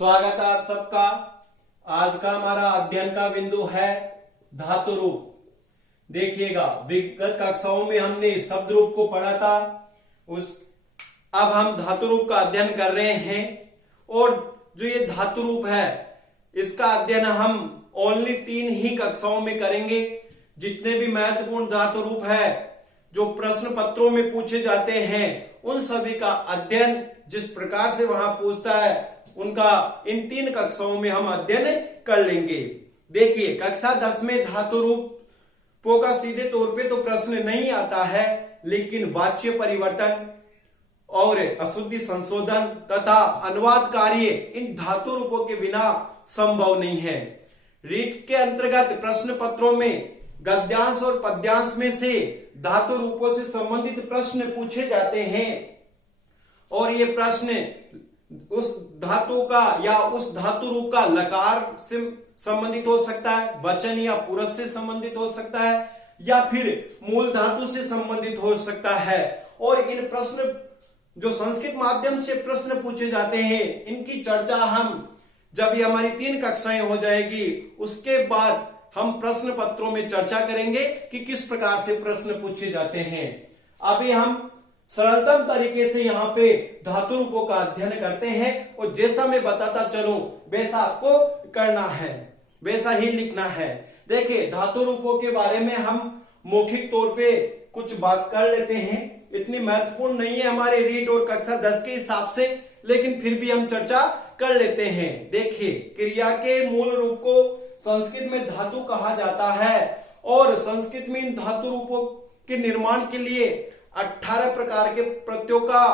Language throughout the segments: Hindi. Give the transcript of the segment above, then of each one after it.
स्वागत है आप सबका। आज का हमारा अध्ययन का बिंदु है धातु रूप। देखिएगा, विगत कक्षाओं में हमने शब्द रूप को पढ़ा था। अब हम धातु रूप का अध्ययन कर रहे हैं और जो ये धातु रूप है इसका अध्ययन हम ओनली 3 ही कक्षाओं में करेंगे। जितने भी महत्वपूर्ण धातु रूप है जो प्रश्न पत्रों में पूछे जाते हैं उन सभी का अध्ययन जिस प्रकार से वहां पूछता है उनका इन 3 कक्षाओं में हम अध्ययन कर लेंगे। देखिए, कक्षा 10 में धातु रूपों का सीधे तौर पे तो प्रश्न नहीं आता है, लेकिन वाच्य परिवर्तन और अशुद्धि संशोधन तथा अनुवाद कार्य इन धातु रूपों के बिना संभव नहीं है। रीट के अंतर्गत प्रश्न पत्रों में गद्यांश और पद्यांश में से धातु रूपों से संबंधित प्रश्न पूछे जाते हैं और ये प्रश्न उस धातु का या उस धातु रूप का लकार से संबंधित हो सकता है, वचन या पुरुष से संबंधित हो सकता है या फिर मूल धातु से संबंधित हो सकता है। और इन प्रश्न जो संस्कृत माध्यम से प्रश्न पूछे जाते हैं इनकी चर्चा हम जब ये हमारी 3 कक्षाएं हो जाएगी उसके बाद हम प्रश्न पत्रों में चर्चा करेंगे कि किस प्रकार से प्रश्न पूछे जाते हैं। अभी हम सरलतम तरीके से यहाँ पे धातु रूपों का अध्ययन करते हैं और जैसा मैं बताता चलूं वैसा आपको करना है, वैसा ही लिखना है। देखिए, धातु रूपों के बारे में हम मौखिक तौर पे कुछ बात कर लेते हैं। इतनी महत्वपूर्ण नहीं है हमारे रीट और कक्षा 10 के हिसाब से, लेकिन फिर भी हम चर्चा कर लेते हैं। देखिए, क्रिया के मूल रूप को संस्कृत में धातु कहा जाता है और संस्कृत में इन धातु रूपों के निर्माण के लिए 18 प्रकार के प्रत्ययों का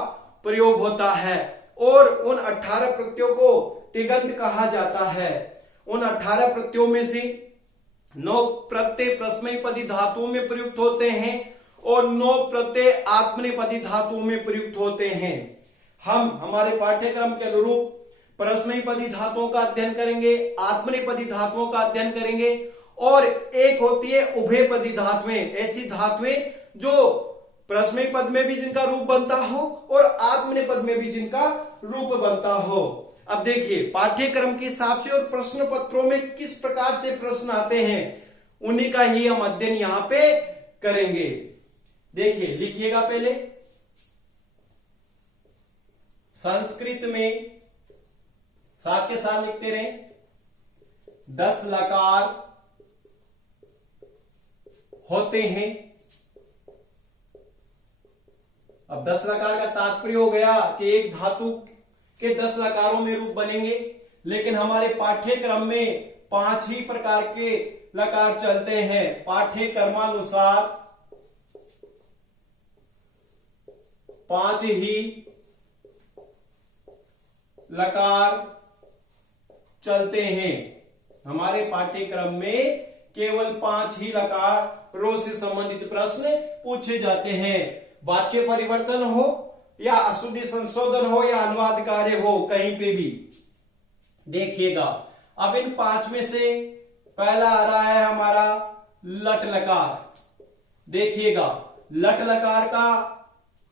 प्रयोग होता है और उन 18 प्रत्ययों को तिङन्त कहा जाता है। उन 18 प्रत्ययों में से 9 प्रत्यय प्रश्नपदी धातुओं में प्रयुक्त होते हैं और 9 प्रत्यय आत्मनेपदी धातुओं में प्रयुक्त होते हैं। हम हमारे पाठ्यक्रम के अनुरूप परस्मैपदी धातुओं का अध्ययन करेंगे, आत्मनेपदी धातुओं का अध्ययन करेंगे और एक होती है उभयपदी धातुएं, ऐसी धातुएं जो प्रश्नय पद में भी जिनका रूप बनता हो और आत्मनेपद में भी जिनका रूप बनता हो। अब देखिए, पाठ्यक्रम के हिसाब से और प्रश्न पत्रों में किस प्रकार से प्रश्न आते हैं उन्हीं का ही हम अध्ययन यहां पे करेंगे। देखिए, लिखिएगा पहले। संस्कृत में साथ के साथ लिखते रहे 10 लकार होते हैं। अब 10 लकार का तात्पर्य हो गया कि एक धातु के 10 लकारों में रूप बनेंगे, लेकिन हमारे पाठ्यक्रम में 5 ही प्रकार के लकार चलते हैं। पाठ्यक्रमानुसार 5 ही लकार चलते हैं। हमारे पाठ्यक्रम में केवल 5 ही लकारों से संबंधित प्रश्न पूछे जाते हैं। वाच्य परिवर्तन हो या अशुद्धि संशोधन हो या अनुवाद कार्य हो, कहीं पे भी। देखिएगा, अब इन 5 में से पहला आ रहा है हमारा लट लकार। देखिएगा, लट लकार का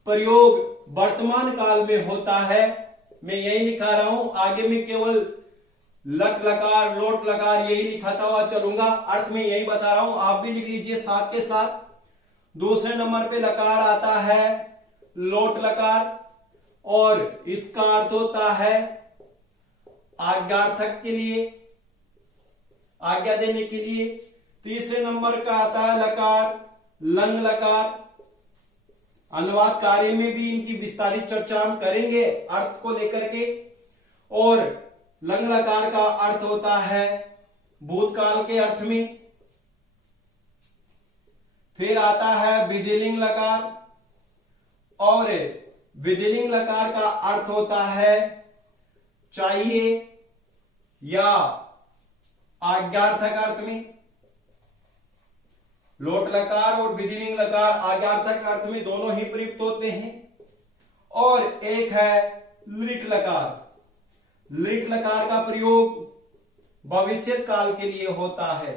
प्रयोग वर्तमान काल में होता है। मैं यही लिखा रहा हूं, आगे में केवल लट लकार लोट लकार यही लिखाता हुआ चलूंगा। अर्थ में यही बता रहा हूं, आप भी लिख लीजिए साथ के साथ। दूसरे नंबर पे लकार आता है लोट लकार और इसका अर्थ होता है आज्ञार्थक के लिए, आज्ञा देने के लिए। तीसरे नंबर का आता है लकार लंग लकार। अनुवाद कार्य में भी इनकी विस्तारित चर्चा हम करेंगे अर्थ को लेकर के। और लंग लकार का अर्थ होता है भूतकाल के अर्थ में। फिर आता है विधिलिंग लकार और विधिलिंग लकार का अर्थ होता है चाहिए या आज्ञार्थक अर्थ में। लोट लकार और विधिलिंग लकार आज्ञार्थक अर्थ में दोनों ही प्रयुक्त होते हैं। और एक है लिट लकार। लिट लकार का प्रयोग भविष्य काल के लिए होता है।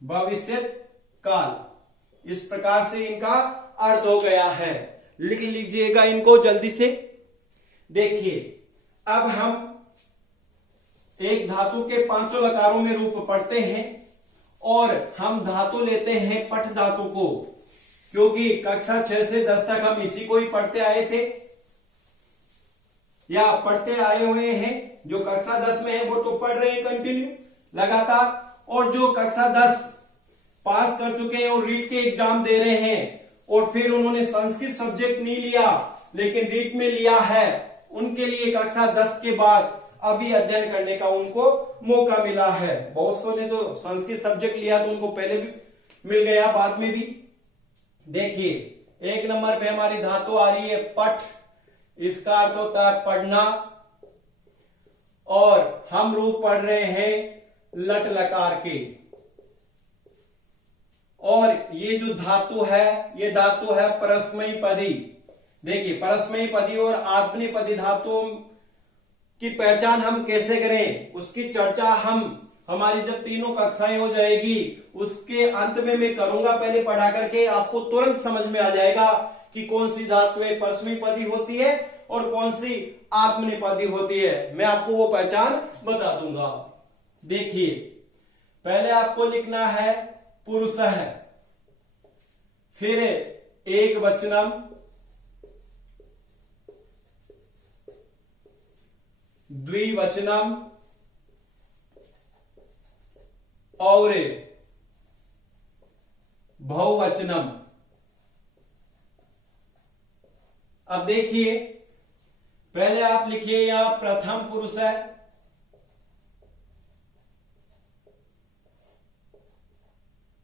भविष्य काल, इस प्रकार से इनका अर्थ हो गया है। लिख लीजिएगा इनको जल्दी से। देखिए, अब हम एक धातु के पांचों लकारों में रूप पढ़ते हैं और हम धातु लेते हैं पठ धातु को, क्योंकि कक्षा 6 से 10 तक हम इसी को ही पढ़ते आए थे या पढ़ते आए हुए हैं। जो कक्षा 10 में है वो तो पढ़ रहे हैं कंटिन्यू लगातार, और जो कक्षा 10 पास कर चुके हैं और रीट के एग्जाम दे रहे हैं और फिर उन्होंने संस्कृत सब्जेक्ट नहीं लिया लेकिन रीट में लिया है, उनके लिए कक्षा 10 के बाद अभी अध्ययन करने का उनको मौका मिला है। बहुत सौ ने तो संस्कृत सब्जेक्ट लिया तो उनको पहले भी मिल गया, बाद में भी। देखिए 1 नंबर पे हमारी धातु आ रही है पठ, इसका अर्थ होता है पढ़ना, और हम रूप पढ़ रहे हैं लट लकार के। और ये जो धातु है ये धातु है परस्मयी पदी। देखिए परस्मयी पदी और आत्मनेपदी धातुओं की पहचान हम कैसे करें, उसकी चर्चा हमारी जब तीनों कक्षाएं हो जाएगी उसके अंत में मैं करूंगा। पहले पढ़ा करके आपको तुरंत समझ में आ जाएगा कि कौन सी धातुएं परस्मयी पदी होती है और कौन सी आत्मनेपदी होती है, मैं आपको वो पहचान बता दूंगा। देखिए पहले आपको लिखना है पुरुष है, फिर एक वचनम, द्विवचनम और बहुवचनम। अब देखिए पहले आप लिखिए यहां प्रथम पुरुष है,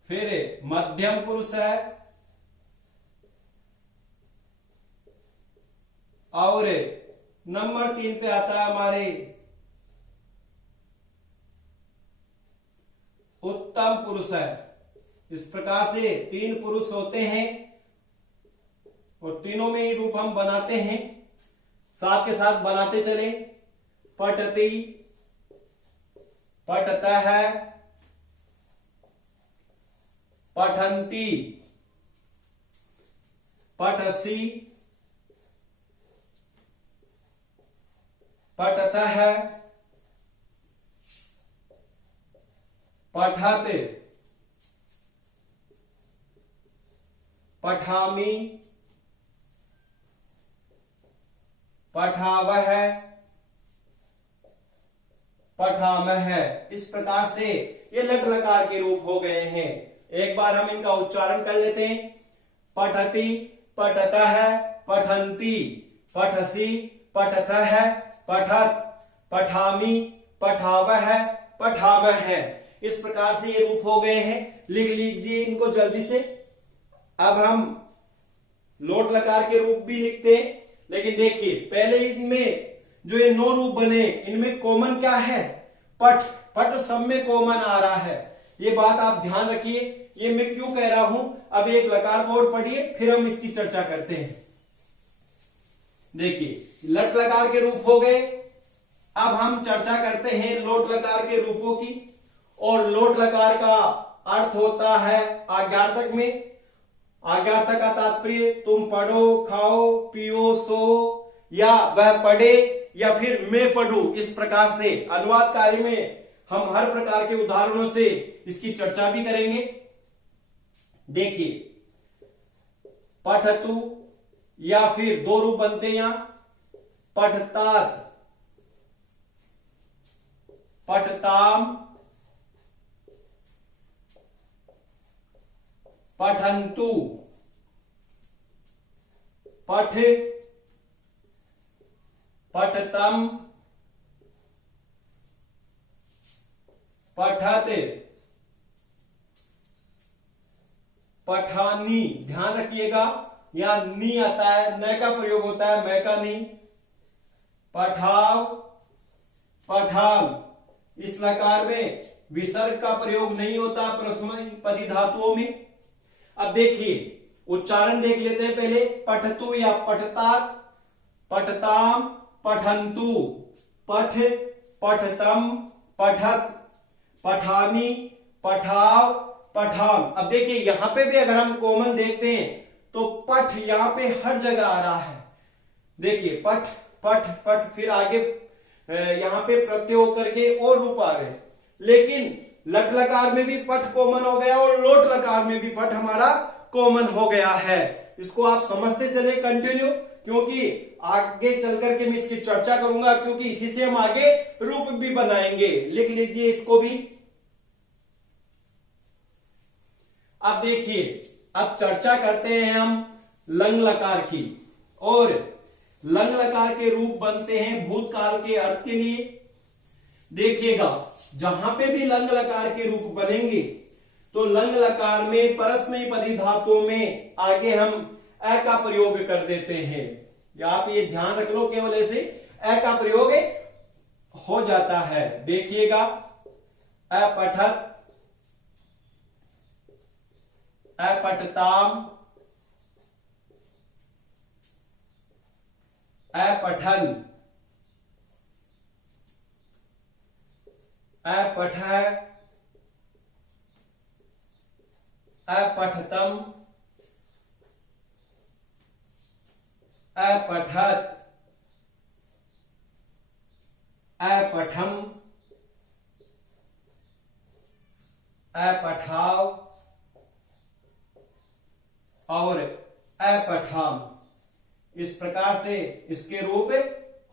फिर मध्यम पुरुष है और नंबर 3 पे आता है हमारे उत्तम पुरुष है। इस प्रकार से 3 पुरुष होते हैं और तीनों में ही रूप हम बनाते हैं, साथ के साथ बनाते चले। पठति, पठतः, पठन्ति, पठसि, पठतः, पठत, पठामि, पठावः, पठामः। इस प्रकार से ये लट लकार के रूप हो गए हैं। एक बार हम इनका उच्चारण कर लेते हैं। पठति, पठतः, पठन्ति, पठसि, पठतः, पठत, पठामि, पठावः, पठामः। इस प्रकार से ये रूप हो गए हैं। लिख लीजिए इनको जल्दी से। अब हम लोट लकार के रूप भी लिखते हैं, लेकिन देखिए पहले इनमें जो ये 9 रूप बने इनमें कॉमन क्या है, पठ। पठ सब में कॉमन आ रहा है, ये बात आप ध्यान रखिए। ये मैं क्यों कह रहा हूं, अब एक लकार बोर्ड पढ़िए फिर हम इसकी चर्चा करते हैं। देखिए लट लकार के रूप हो गए। अब हम चर्चा करते हैं लोट लकार के रूपों की। और लोट लकार का अर्थ होता है आज्ञार्थक में। आज्ञार्थक का तात्पर्य तुम पढ़ो, खाओ, पियो, सो, या वह पढ़े, या फिर मैं पढ़ूं। इस प्रकार से अनुवाद कार्य में हम हर प्रकार के उदाहरणों से इसकी चर्चा भी करेंगे। देखिए पठतु, या फिर 2 रूप बनते हैं यहां, पठतात, पठताम, पठन्तु, पठ, पठतम, पठत, पठानी। ध्यान रखिएगा यहां नी आता है, न का प्रयोग होता है, मैं का नहीं। पठाव, पठाम। इस लकार में विसर्ग का प्रयोग नहीं होता परस्मयी पदी धातुओं में। अब देखिए उच्चारण देख लेते हैं पहले। पठतु या पठतात, पठताम, पठन्तु, पठ, पठतम, पठत, पठामी, पठाव, पठाम। अब देखिए यहां पे भी अगर हम कॉमन देखते हैं तो पठ यहां पे हर जगह आ रहा है। देखिए पठ, पठ, पठ, फिर आगे यहाँ पे प्रत्यय होकर के और रूप आ गए, लेकिन लट लकार में भी पठ कॉमन हो गया और लोट लकार में भी पठ हमारा कॉमन हो गया है। इसको आप समझते चले कंटिन्यू, क्योंकि आगे चल करके मैं इसकी चर्चा करूंगा, क्योंकि इसी से हम आगे रूप भी बनाएंगे। लिख लीजिए इसको भी। अब देखिए, अब चर्चा करते हैं हम लंग लकार की, और लंग लकार के रूप बनते हैं भूतकाल के अर्थ के लिए। देखिएगा, जहां पे भी लंग लकार के रूप बनेंगे तो लंग लकार में परस्मैपदी धातुओं में आगे हम अ का प्रयोग कर देते हैं। या आप ये ध्यान रख लो, केवल ऐसे अ का प्रयोग हो जाता है। देखिएगा, अपठत, अपठताम, अपठन, अपठ, अपठतम, अपठत, अपठम, अपठाव और अपठाम। इस प्रकार से इसके रूप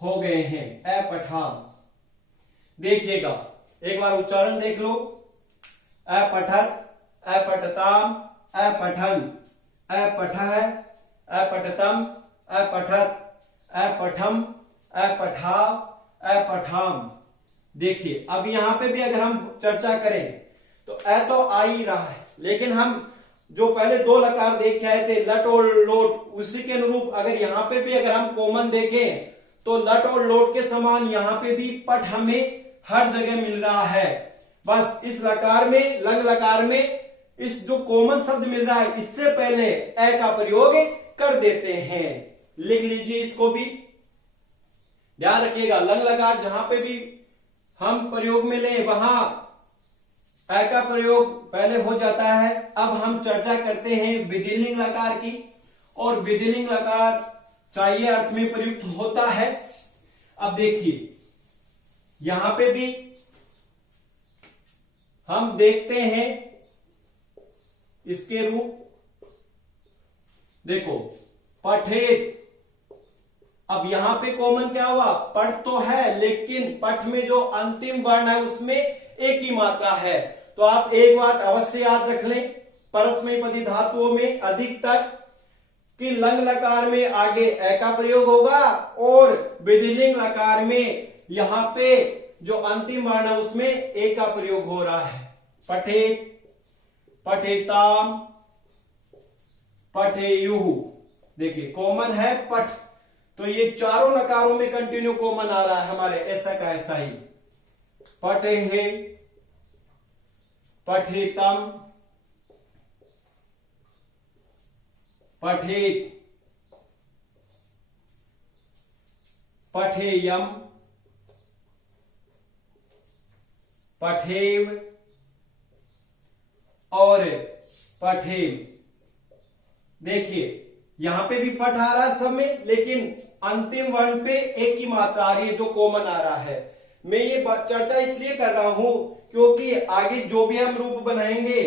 हो गए हैं अपठाम। देखिएगा, एक बार उच्चारण देख लो। अपठत, अपठताम, अपठन, अपठः, अपठतम, अपठत, अपठम, अपठाव, अपठाम। देखिए, अब यहां पे भी अगर हम चर्चा करें तो तो आ ही रहा है, लेकिन हम जो पहले दो लकार देख के आए थे लट और लोट, उसी के अनुरूप अगर यहाँ पे भी अगर हम कॉमन देखें तो लट और लोट के समान यहाँ पे भी पठ हमें हर जगह मिल रहा है। बस इस लकार में, लंग लकार में, इस जो कॉमन शब्द मिल रहा है इससे पहले अ का प्रयोग कर देते हैं। लिख लीजिए इसको भी, ध्यान रखिएगा। लंग लकार जहां पे भी हम प्रयोग में ले वहां अ का प्रयोग पहले हो जाता है। अब हम चर्चा करते हैं विधिलिंग लकार की, और विधिलिंग लकार चाहिए अर्थ में प्रयुक्त होता है। अब देखिए, यहां पे भी हम देखते हैं इसके रूप। देखो, पठेत। अब यहां पे कॉमन क्या हुआ, पठ तो है, लेकिन पठ में जो अंतिम वर्ण है उसमें एक ही मात्रा है। तो आप एक बात अवश्य याद रख लें, परस्मैपदी धातुओं में अधिकतर कि लंग लकार में आगे अ का प्रयोग होगा, और विधिलिंग लकार में यहां पे जो अंतिम वर्ण है उसमें ए का प्रयोग हो रहा है। पठेत, पठेताम, पठेयुः। देखिए, कॉमन है पठ, तो ये चारों लकारों में कंटिन्यू कॉमन आ रहा है हमारे, ऐसा का ऐसा ही। पठेहे, पठेतम, पठेत, पठेयम, पठेव और पठेव। देखिए, यहां पे भी पठ आ रहा है सब में, लेकिन अंतिम वर्ण पे एक ही मात्रा आ रही है जो कॉमन आ रहा है। मैं ये चर्चा इसलिए कर रहा हूं क्योंकि आगे जो भी हम रूप बनाएंगे,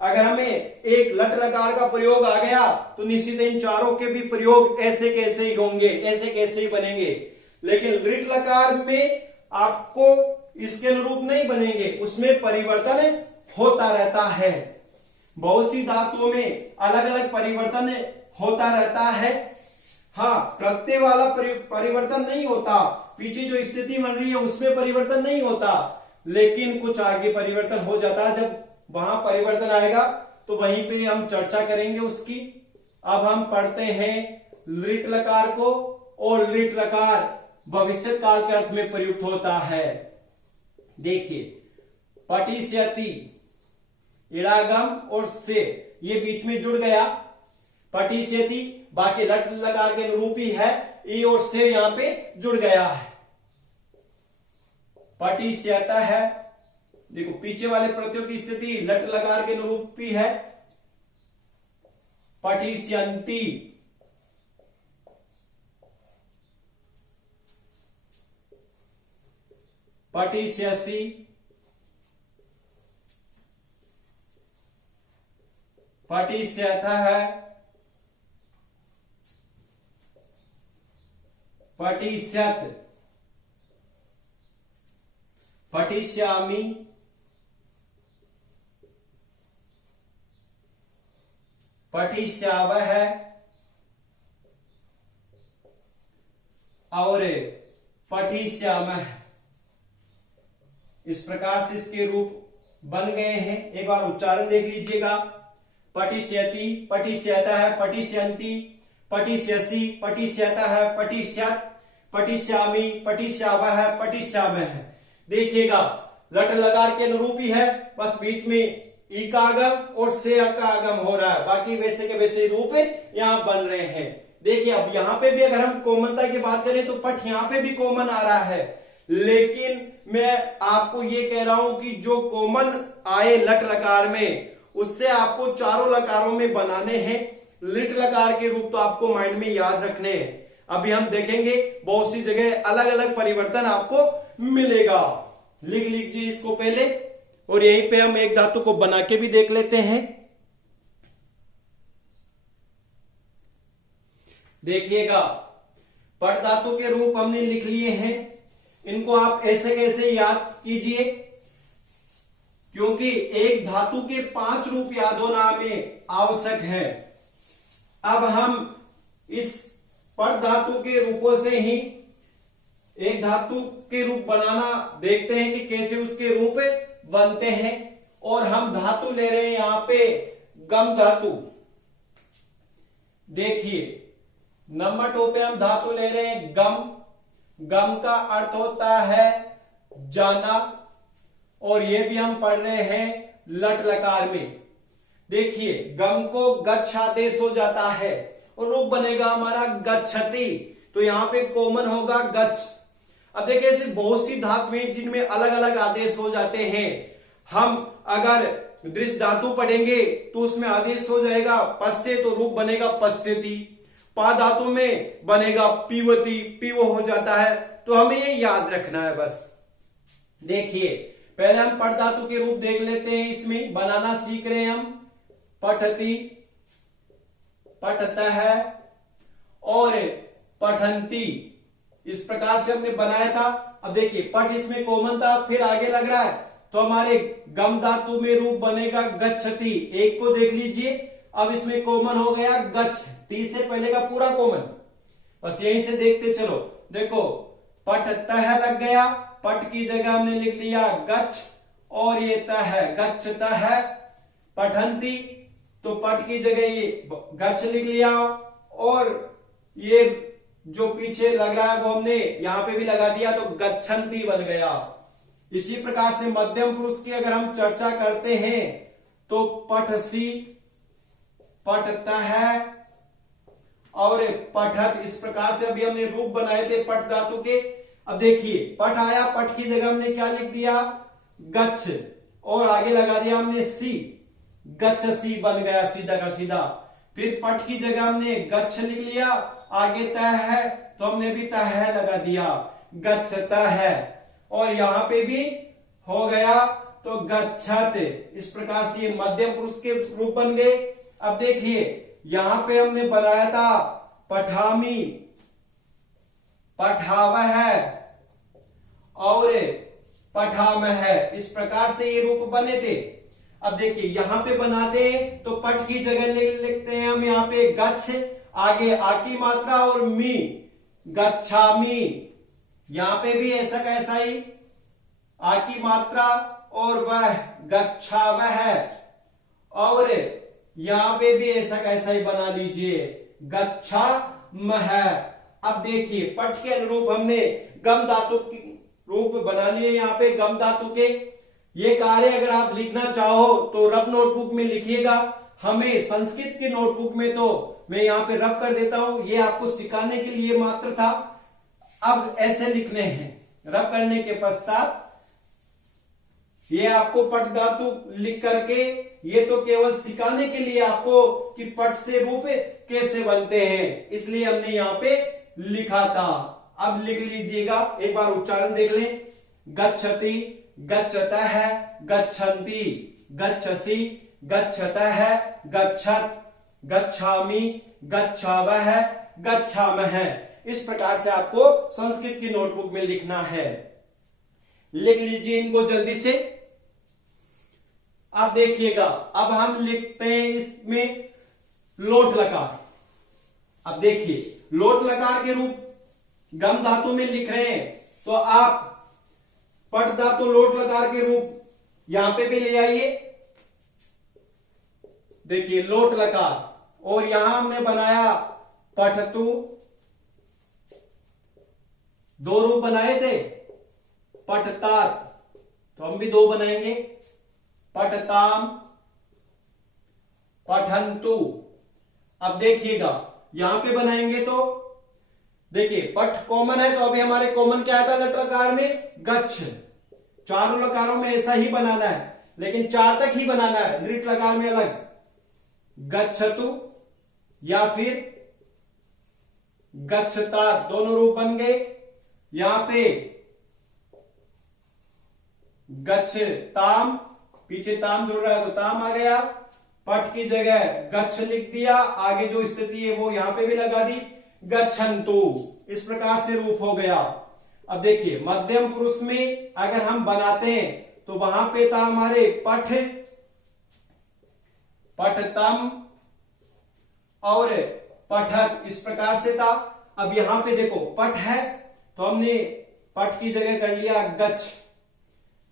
अगर हमें एक लट लकार का प्रयोग आ गया तो निश्चित इन चारों के भी प्रयोग ऐसे कैसे ही होंगे, ऐसे कैसे ही बनेंगे। लेकिन लिट लकार में आपको इसके अनुरूप नहीं बनेंगे, उसमें परिवर्तन होता रहता है। बहुत सी धातुओं में अलग अलग परिवर्तन होता रहता है। हाँ, प्रत्यय वाला परिवर्तन नहीं होता, पीछे जो स्थिति बन रही है उसमें परिवर्तन नहीं होता, लेकिन कुछ आगे परिवर्तन हो जाता है। जब वहां परिवर्तन आएगा तो वहीं पे हम चर्चा करेंगे उसकी। अब हम पढ़ते हैं लिट लकार को, और लिट लकार भविष्य काल के अर्थ में प्रयुक्त होता है। देखिए, पटिष्यति, इड़ागम और से ये बीच में जुड़ गया, पटिष्यति, बाकी लट लकार के अनुरूप ही है, ई और से यहां पे जुड़ गया है। पटिष्यता है, देखो पीछे वाले प्रत्ययों की स्थिति लट लकार के अनुरूप ही है। पटिष्यन्ति, पटिष्यसि, पटिष्यतः, पटिष्यत, पटिष्यामि, पटिष्यावः और पटिष्यामः। इस प्रकार से इसके रूप बन गए हैं। एक बार उच्चारण देख लीजिएगा। पटिष्यति, पटिष्यतः, पटिष्यन्ति, पटिष्यसि, पटिष्यतः, पटिष्यत, पटिष्यामि, पटिष्यावः, पटिष्यामः। देखिएगा लट लकार के अनुरूप ही है, बस बीच में ई का आगम और से का आगम हो रहा है, बाकी वैसे के वैसे रूप यहाँ बन रहे हैं। देखिए अब यहाँ पे भी अगर हम कॉमनता की बात करें तो पट यहाँ पे भी कॉमन आ रहा है, लेकिन मैं आपको ये कह रहा हूं कि जो कॉमन आए लट लकार में उससे आपको चारों लकारों में बनाने हैं। लिट लकार के रूप तो आपको माइंड में याद रखने हैं। अभी हम देखेंगे बहुत सी जगह अलग अलग परिवर्तन आपको मिलेगा। लिख लीजिए इसको पहले, और यहीं पे हम एक धातु को बना के भी देख लेते हैं। देखिएगा पट धातु के रूप हमने लिख लिए हैं। इनको आप ऐसे कैसे याद कीजिए, क्योंकि एक धातु के 5 रूप याद होना हमें आवश्यक है। अब हम इस पट धातु के रूपों से ही एक धातु के रूप बनाना देखते हैं कि कैसे उसके रूप बनते हैं। और हम धातु ले रहे हैं यहां पे गम धातु। देखिए नंबर 2 पे हम धातु ले रहे हैं गम। गम का अर्थ होता है जाना, और ये भी हम पढ़ रहे हैं लट लकार में। देखिए गम को गच्छ आदेश हो जाता है और रूप बनेगा हमारा गच्छति, तो यहां पे कॉमन होगा गच्छ। अब देखिए ऐसे बहुत सी धातुएं जिनमें अलग अलग आदेश हो जाते हैं। हम अगर दृश्य धातु पढ़ेंगे तो उसमें आदेश हो जाएगा पश्य, तो रूप बनेगा पश्यति। पा धातु में बनेगा पीवती, पीवो हो जाता है। तो हमें ये याद रखना है बस। देखिए पहले हम पट धातु के रूप देख लेते हैं, इसमें बनाना सीख रहे हैं हम। पठति, पठतः और पठंती, इस प्रकार से हमने बनाया था। अब देखिए पट इसमें कॉमन था, फिर आगे लग रहा है, तो हमारे गम धातु में रूप बनेगा गच्छति। एक को देख लीजिए, अब इसमें कॉमन हो गया गच्छ, 30 से पहले का पूरा कॉमन। बस यहीं से देखते चलो। देखो पट तह लग गया, पट की जगह हमने लिख लिया गच्छ, और ये तह गच्छ तह। पठंती, तो पट की जगह ये गच्छ लिख लिया, और ये जो पीछे लग रहा है वो हमने यहां पे भी लगा दिया, तो गच्छन्ति बन गया। इसी प्रकार से मध्यम पुरुष की अगर हम चर्चा करते हैं तो पठसी, पठतः और पठत, इस प्रकार से अभी हमने रूप बनाए थे पट धातु के। अब देखिए पट आया, पट की जगह हमने क्या लिख दिया गच्छ, और आगे लगा दिया हमने सी, गच्छसी बन गया सीधा का सीधा। फिर पट की जगह हमने गच्छ लिख लिया, आगे तह है तो हमने भी तह लगा दिया गच्छतः है, और यहां पे भी हो गया तो गच्छत। इस प्रकार से ये मध्यम पुरुष के रूप बन गए। अब देखिए यहां पे हमने बनाया था पठामी, पठावह और पठामह, इस प्रकार से ये रूप बने थे। अब देखिए यहां पे बनाते हैं तो पट की जगह लिखते हैं हम यहाँ पे गच्छ, आगे आ की मात्रा और मी, गच्छामी। यहां पे भी ऐसा कैसा ही आ की मात्रा और वह गच्छावह, और यहां पे भी ऐसा कैसा ही बना लीजिए गच्छामह। अब देखिए पट के अनुरूप हमने गम धातु की रूप बना लिए यहाँ पे गम धातु के। ये कार्य अगर आप लिखना चाहो तो रफ नोटबुक में लिखिएगा। हमें संस्कृत की नोटबुक में तो मैं यहाँ पे रफ कर देता हूं, ये आपको सिखाने के लिए मात्र था। अब ऐसे लिखने हैं, रफ करने के पश्चात ये आपको पट धातु लिख करके, ये तो केवल सिखाने के लिए आपको कि पट से रूप कैसे बनते हैं, इसलिए हमने यहाँ पे लिखा था। अब लिख लीजिएगा, एक बार उच्चारण देख लें। गच्छति, गच्छतः, गच्छन्ति, गच्छसि, गच्छतः, गच्छत, गच्छामि, गच्छावः, गच्छामः। इस प्रकार से आपको संस्कृत की नोटबुक में लिखना है। लिख लीजिए इनको जल्दी से। अब देखिएगा, अब हम लिखते हैं इसमें लोट लकार। अब देखिए, लोट लकार के रूप गम धातु में लिख रहे हैं, तो आप पट धातु लोट लकार के रूप यहां पे भी ले आइए। देखिए लोट लकार, और यहां हमने बनाया पठतु, दो रूप बनाए थे, पठतात, तो हम भी दो बनाएंगे, पठताम, पठंतु। अब देखिएगा यहां पे बनाएंगे तो देखिए पठ कॉमन है, तो अभी हमारे कॉमन क्या आता है लट लकार में, गच्छ। चारों लकारों में ऐसा ही बनाना है, लेकिन चार तक ही बनाना है, लिट लकार में अलग, गच्छतु या फिर गच्छता, दोनों रूप बन गए। यहां पे गच्छताम, पीछे ताम जुड़ रहा है तो ताम आ गया, पट की जगह गच्छ लिख दिया, आगे जो स्थिति है वो यहां पे भी लगा दी, गच्छन्तु। इस प्रकार से रूप हो गया। अब देखिए मध्यम पुरुष में अगर हम बनाते हैं तो वहां पे था हमारे पठ, पठतम और पठत, इस प्रकार से था। अब यहां पे देखो पठ है तो हमने पठ की जगह कर लिया गच्छ,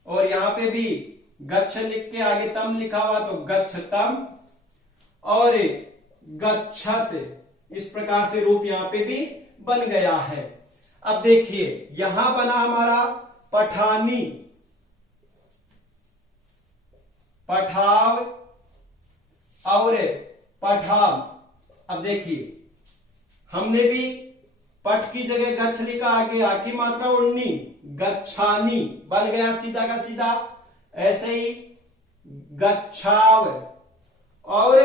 और यहां पे भी गच्छ लिख के आगे तम लिखा हुआ तो गच्छतम और गच्छत, इस प्रकार से रूप यहां पे भी बन गया है। अब देखिए यहां बना हमारा पठानी, पठाव और पठाम। अब देखिए हमने भी पट की जगह गच्छ लिखा, आगे आ की मात्रा उड़नी, गच्छानी बन गया सीधा का सीधा। ऐसे ही गच्छाव और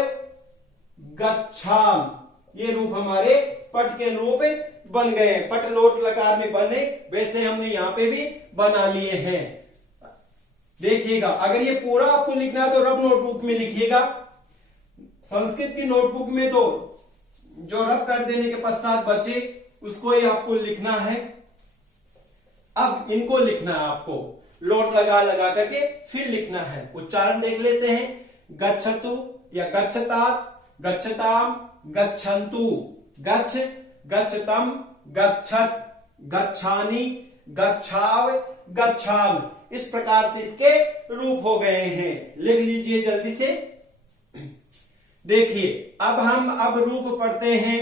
गच्छाम, ये रूप हमारे पट के रूप बन गए। पट लोट लकार में बने वैसे हमने यहां पे भी बना लिए हैं। देखिएगा अगर ये पूरा आपको लिखना है तो रफ नोटबुक में लिखिएगा। संस्कृत की नोटबुक में तो जो रफ कर देने के पश्चात बचे उसको ही आपको लिखना है। अब इनको लिखना है आपको, लोट लगा लगा करके फिर लिखना है। उच्चारण देख लेते हैं, गच्छतु या गच्छतात, गच्छताम, गच्छन्तु, गच्छ, गच्छतम, गच्छत, गच्छानी, गच्छाव, गच्छाम। इस प्रकार से इसके रूप हो गए हैं। लिख लीजिए जल्दी से। देखिए अब रूप पढ़ते हैं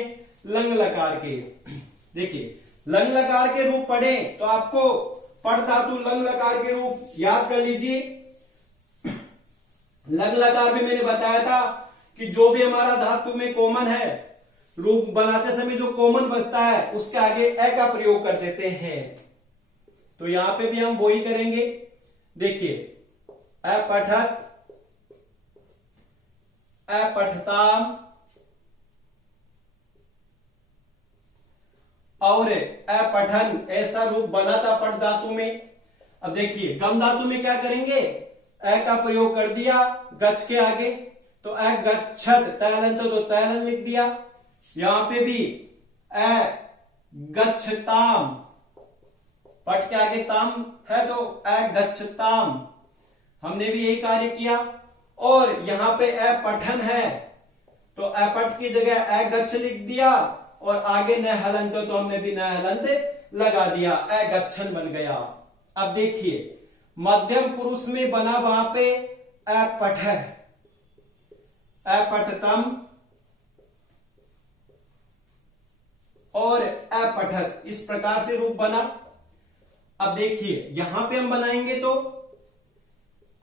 लंग लकार के। देखिए लंग लकार के रूप पढ़े तो आपको पढ़ धातु लंग लकार के रूप याद कर लीजिए। लंग लकार में मैंने बताया था कि जो भी हमारा धातु में कॉमन है, रूप बनाते समय जो कॉमन बचता है उसके आगे ए का प्रयोग कर देते हैं। तो यहां पे भी हम वो ही करेंगे। देखिए अपठत, अपठताम और अपठन, ऐसा रूप बना था पठ धातु में। अब देखिए गम धातु में क्या करेंगे, ए का प्रयोग कर दिया गच्छ के आगे, तो अ गच्छत, तैलंत तो तैलन लिख दिया। यहां पे भी अ गच्छताम, पट के आगे ताम है तो अ गच्छताम, हमने भी यही कार्य किया। और यहां पे अ पठन है तो अपट की जगह अ गच्छ लिख दिया, और आगे न हलंत तो हमने भी न हलंत लगा दिया, अ गच्छन बन गया। अब देखिए मध्यम पुरुष में बना वहां पे अपठ, अपठतम और अपठत, इस प्रकार से रूप बना। अब देखिए यहां पे हम बनाएंगे तो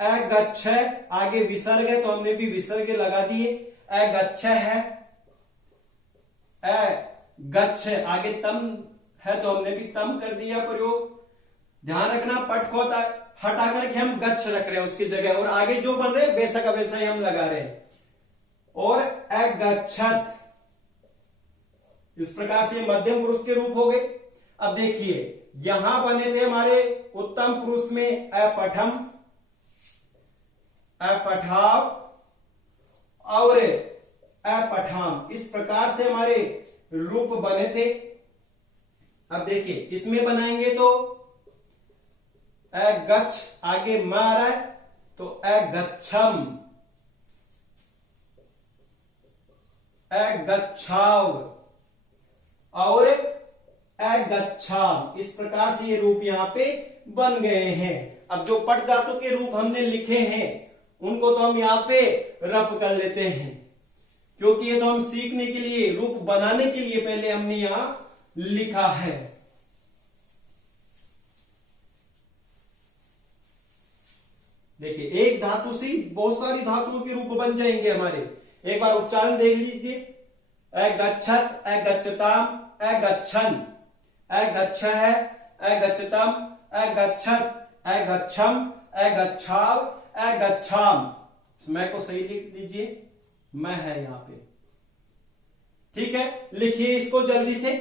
अगच्छ, आगे विसर्ग है तो हमने भी विसर्ग लगा दिए, अगच्छ है, अगच्छ आगे तम है तो हमने भी तम कर दिया प्रयोग। ध्यान रखना पट को हटा करके हम गच्छ रख रहे हैं उसकी जगह, और आगे जो बन रहे वैसा का वैसा ही हम लगा रहे हैं। और अगच्छत, इस प्रकार से मध्यम पुरुष के रूप हो गए। अब देखिए यहां बने थे हमारे उत्तम पुरुष में अपठम, अपठाव और अपठाम, इस प्रकार से हमारे रूप बने थे। अब देखिए इसमें बनाएंगे तो गच्छ, आगे म आ रहा है तो गच्छम, गच्छाव और गच्छाम, इस प्रकार से ये रूप यहां पे बन गए हैं। अब जो पट धातु के रूप हमने लिखे हैं उनको तो हम यहां पे रफ कर लेते हैं, क्योंकि ये तो हम सीखने के लिए, रूप बनाने के लिए पहले हमने यहां लिखा है। देखिए एक धातु से बहुत सारी धातुओं के रूप बन जाएंगे हमारे। एक बार उच्चारण देख लीजिए, अगच्छत, अगच्छताम, अगच्छन, अगच्छः, अगच्छतम, अगच्छत, अगच्छम, अगच्छाव, अगच्छाम। मैं को सही लिख लीजिए, मैं है यहां पे। ठीक है, लिखिए इसको जल्दी से।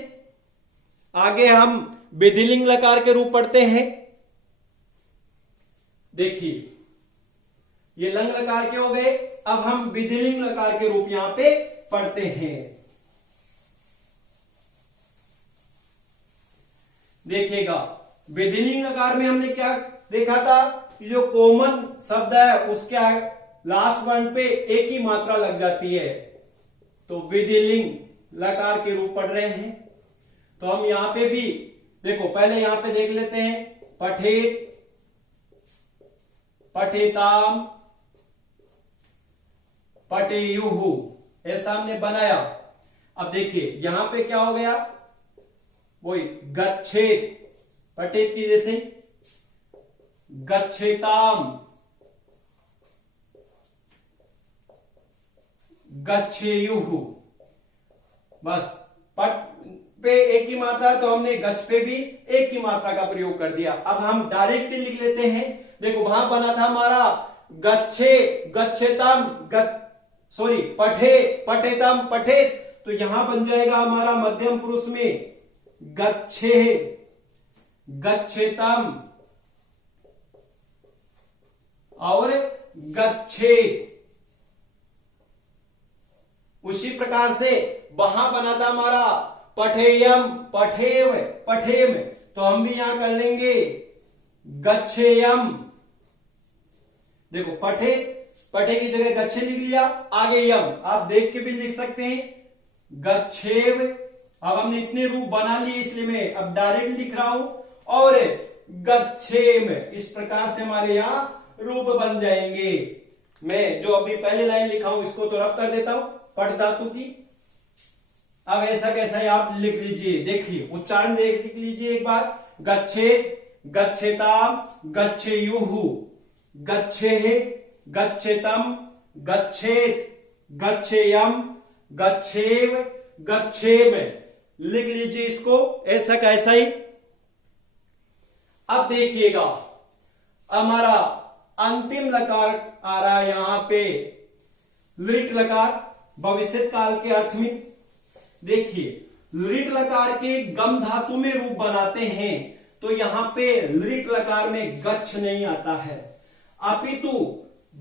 आगे हम विधिलिंग लकार के रूप पढ़ते हैं। देखिए ये लंग लकार के हो गए, अब हम विधिलिंग लकार के रूप यहां पे पढ़ते हैं। देखिएगा विधिलिंग लकार में हमने क्या देखा था कि जो कॉमन शब्द है उसके लास्ट वर्ण पे एक ही मात्रा लग जाती है, तो विधिलिंग लकार के रूप पढ़ रहे हैं। तो हम यहां पे भी देखो, पहले यहां पे देख लेते हैं, पठेत, पठेताम, पठेयुहु, ऐसा हमने बनाया। अब देखिए यहां पे क्या हो गया, वही गच्छेत, पठेत की जैसे गच्छेताम, गच्छेयुहु, बस पट पे एक ही मात्रा है तो हमने गच्छ पे भी एक ही मात्रा का प्रयोग कर दिया। अब हम डायरेक्टली लिख लेते हैं। देखो वहां बना था हमारा गच्छे, गच्छेतम, पठे, पठेतम, पठेत, तो यहां बन जाएगा हमारा मध्यम पुरुष में गच्छे, गच्छेतम और गच्छेत। उसी प्रकार से वहां बना था हमारा पठेयम, पठेव, पठेम, तो हम भी यहां कर लेंगे गच्छेयम। देखो पठे, पठे की जगह गच्छे लिख लिया, आगे यम, आप देख के भी लिख सकते हैं गच्छेव। अब हमने इतने रूप बना लिए इसलिए मैं अब डायरेक्ट लिख रहा हूं, और गच्छेम, इस प्रकार से हमारे यहां रूप बन जाएंगे। मैं जो अभी पहले लाइन लिखा हूं इसको तो रफ कर देता हूं, पट धातु की। अब ऐसा कैसा है आप लिख लीजिए, देखिए उच्चारण देख लीजिए एक बार, गच्छेत, गच्छेताम, गच्छेयुहु, गच्छेः, गच्छेतम, गच्छेत, गच्छेयम, गच्छेव, गच्छेम, लिख लीजिए इसको ऐसा कैसा ही। अब देखिएगा हमारा अंतिम लकार आ रहा है यहां पे, लृट लकार, भविष्य काल के अर्थ में। देखिए लृट लकार के गम धातु में रूप बनाते हैं तो यहां पे लृट लकार में गच्छ नहीं आता है, अपितु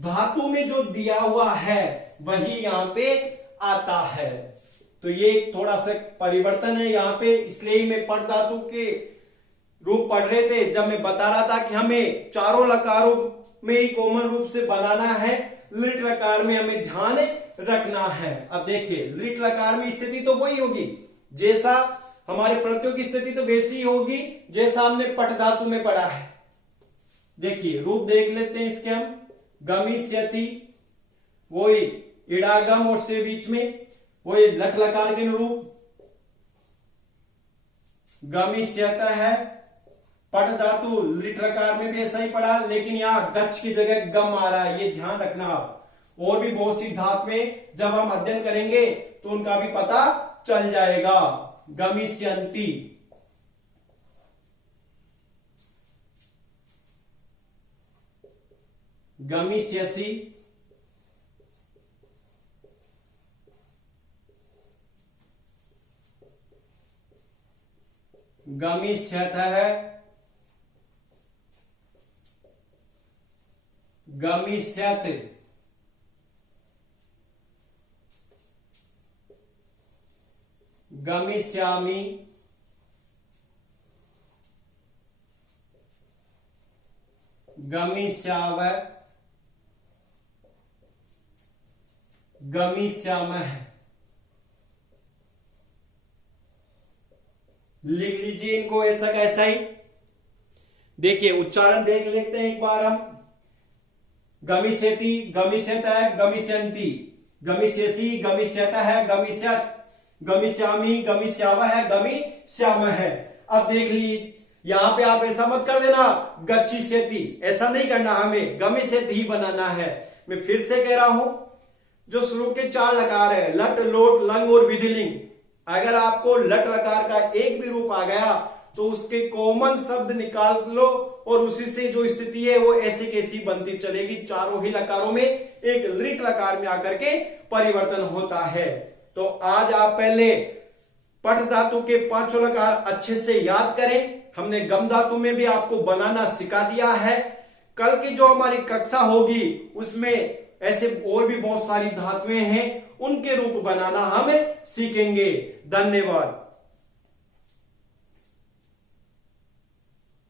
धातु में जो दिया हुआ है वही यहां पे आता है। तो ये थोड़ा सा परिवर्तन है यहां पे, इसलिए ही मैं पट धातु के रूप पढ़ रहे थे जब मैं बता रहा था कि हमें चारों लकारों में ही कॉमन रूप से बनाना है, लिट लकार में हमें ध्यान रखना है। अब देखिए लिट लकार में स्थिति तो वही होगी, जैसा हमारे प्रत्ययों की स्थिति तो वैसी होगी जैसा हमने पट धातु में पढ़ा है। देखिए रूप देख लेते हैं इसके हम, गमिष्यति, वही इडागम और से बीच में वही लट लकार के रूप, गमिष्यत है, पट धातु लिट लकार में भी ऐसा ही पढ़ा, लेकिन यहां गच्छ की जगह गम आ रहा है, ये ध्यान रखना आप। और भी बहुत सी धातु में जब हम अध्ययन करेंगे तो उनका भी पता चल जाएगा। गमिष्यन्ति, गमिष्यसि, गमिष्यतः, गमिष्यत, गमिष्यामि, गमिष्याव, गमिष्यामः। लिख लीजिए इनको ऐसा कैसा ही। देखिए उच्चारण देख लेते हैं एक बार हम। गमिष्यति, गमिष्यतः, गमिष्यन्ति, गमिष्यसि, गमिष्यतः, गमिष्यत्, गमिष्यामि, गमिष्यावः, गमिष्यामः। अब देख ली, यहां पे आप ऐसा मत कर देना गच्छिष्यति, ऐसा नहीं करना, हमें गमिष्यति ही बनाना है। मैं फिर से कह रहा हूं, जो शुरू के 4 लकार है, लट, लोट, लंग और विधिलिंग, अगर आपको लट लकार का एक भी रूप आ गया तो उसके कॉमन शब्द निकाल लो और उसी से जो स्थिति है वो ऐसी कैसी बनती चलेगी। चारों ही लकारों में एक लिट लकार में आकर के परिवर्तन होता है। तो आज आप पहले पट धातु के 5 लकार अच्छे से याद करें। हमने गम धातु में भी आपको बनाना सिखा दिया है। कल की जो हमारी कक्षा होगी उसमें ऐसे और भी बहुत सारी धातुएं हैं, उनके रूप बनाना हम सीखेंगे। धन्यवाद।